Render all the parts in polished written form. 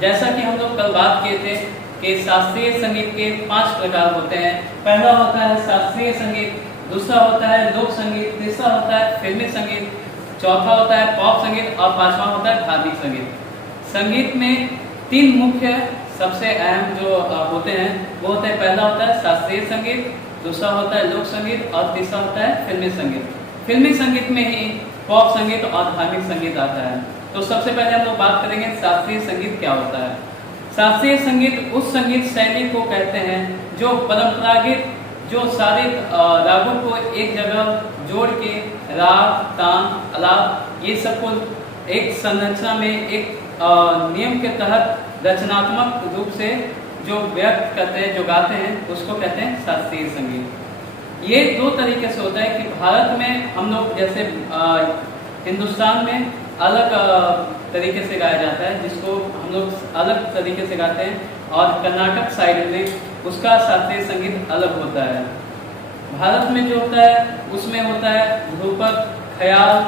जैसा कि हम लोग कल बात किए थे कि शास्त्रीय संगीत के 5 प्रकार होते हैं। पहला होता है शास्त्रीय संगीत, दूसरा होता है लोक संगीत, तीसरा होता है फिल्मी संगीत, चौथा होता है पॉप संगीत और पांचवा होता है धार्मिक संगीत। संगीत में 3 मुख्य सबसे अहम जो होते हैं वो होते हैं, पहला होता है शास्त्रीय संगीत, दूसरा होता है लोक संगीत और तीसरा होता है फिल्मी संगीत। फिल्मी संगीत में ही पॉप संगीत और धार्मिक संगीत आता है। तो सबसे पहले हम लोग बात करेंगे शास्त्रीय संगीत क्या होता है। शास्त्रीय संगीत उस संगीत शैली को कहते हैं जो परंपरागत, जो सारे रागों को एक जगह जोड़ के राग, तान, आलाप ये सबको एक संरचना में एक नियम के तहत रचनात्मक रूप से जो व्यक्त करते हैं, जो गाते हैं, उसको कहते हैं शास्त्रीय संगीत। ये 2 तरीके से होता है कि भारत में हम लोग जैसे हिंदुस्तान में अलग तरीके से गाया जाता है, जिसको हम लोग अलग तरीके से गाते हैं, और कर्नाटक साइड में उसका शास्त्रीय संगीत अलग होता है। भारत में जो होता है उसमें होता है ध्रुपद, ख्याल,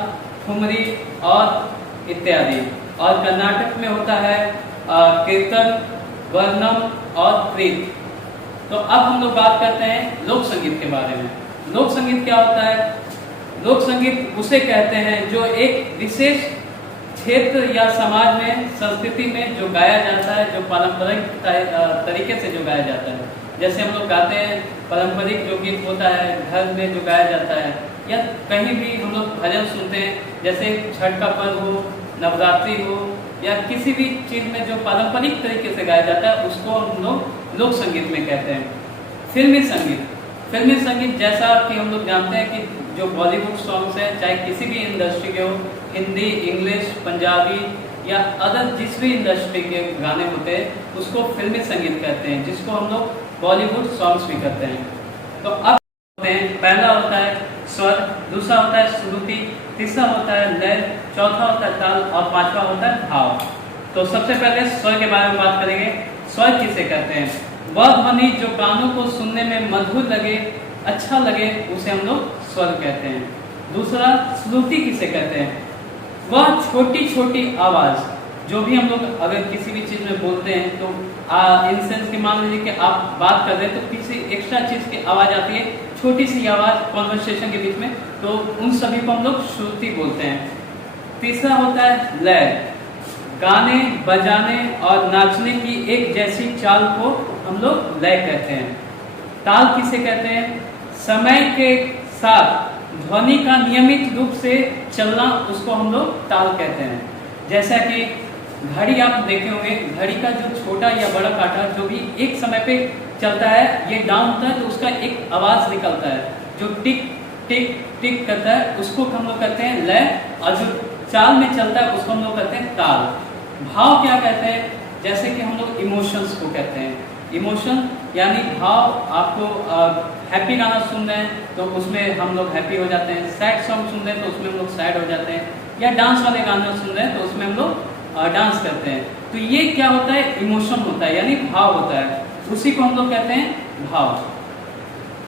ठुमरी और इत्यादि, और कर्नाटक में होता है कीर्तन, वर्णम और प्रीत। तो अब हम लोग बात करते हैं लोक संगीत के बारे में। लोक संगीत क्या होता है? लोक संगीत उसे कहते हैं जो एक विशेष क्षेत्र या समाज में, संस्कृति में जो गाया जाता है, जो पारंपरिक तरीके से जो गाया जाता है। जैसे हम लोग गाते हैं पारंपरिक जो गीत होता है घर में जो गाया जाता है, या कहीं भी हम लोग भजन सुनते हैं, जैसे छठ का पर्व हो, नवरात्रि हो, या किसी भी चीज में जो पारंपरिक तरीके से गाया जाता है उसको हम लोग लोक संगीत में कहते हैं। फिल्मी संगीत, फिल्मी संगीत जैसा कि हम लोग जानते हैं कि जो बॉलीवुड सॉन्ग्स हैं, चाहे किसी भी इंडस्ट्री के हो, हिंदी, इंग्लिश, पंजाबी या अदर जिस भी इंडस्ट्री के गाने होते हैं उसको फिल्मी संगीत कहते हैं, जिसको हम लोग बॉलीवुड सॉन्ग्स भी कहते हैं। तो अब होते हैं, पहला होता है स्वर, दूसरा होता है श्रुति, तीसरा होता है लय, चौथा होता है ताल और पांचवा होता है भाव। तो सबसे पहले स्वर के बारे में बात करेंगे। स्वर किसे कहते हैं? वह ध्वनि जो कानों को सुनने में मधुर लगे, अच्छा लगे, उसे हम लोग स्वर कहते हैं। दूसरा श्रुति किसे कहते हैं? वह छोटी छोटी आवाज, जो भी हम लोग अगर किसी भी चीज में बोलते हैं तो इन सेंस की मान लीजिए कि आप बात कर रहे हैं तो किसी एक्स्ट्रा चीज की आवाज आती है, छोटी सी आवाज कॉन्वर्सेशन के बीच में, तो उन सभी को हम लोग श्रुति बोलते हैं। तीसरा होता है लय, गाने, बजाने और नाचने की एक जैसी चाल को हम लोग लय कहते हैं। ताल किसे कहते हैं? समय के साथ ध्वनि का नियमित रूप से चलना, उसको हम लोग ताल कहते हैं। जैसा कि घड़ी आप देखे होंगे, घड़ी का जो छोटा या बड़ा कांटा जो भी एक समय पे चलता है, ये डाउन होता है तो उसका एक आवाज निकलता है जो टिक टिक टिक करता है, उसको हम लोग कहते हैं लय, और जो चाल में चलता है उसको हम लोग कहते हैं ताल। भाव क्या कहते हैं? जैसे कि हम लोग इमोशंस को कहते हैं। इमोशन यानी भाव, आपको हैप्पी गाना सुन रहे हैं तो उसमें हम लोग हैप्पी हो जाते हैं, सैड सॉन्ग सुन रहे हैं तो उसमें हम लोग सैड हो जाते हैं, या डांस वाले गाने सुन रहे हैं तो उसमें हम लोग डांस करते हैं। तो ये क्या होता है? इमोशन होता है, यानी भाव होता है, उसी को हम लोग कहते हैं भाव।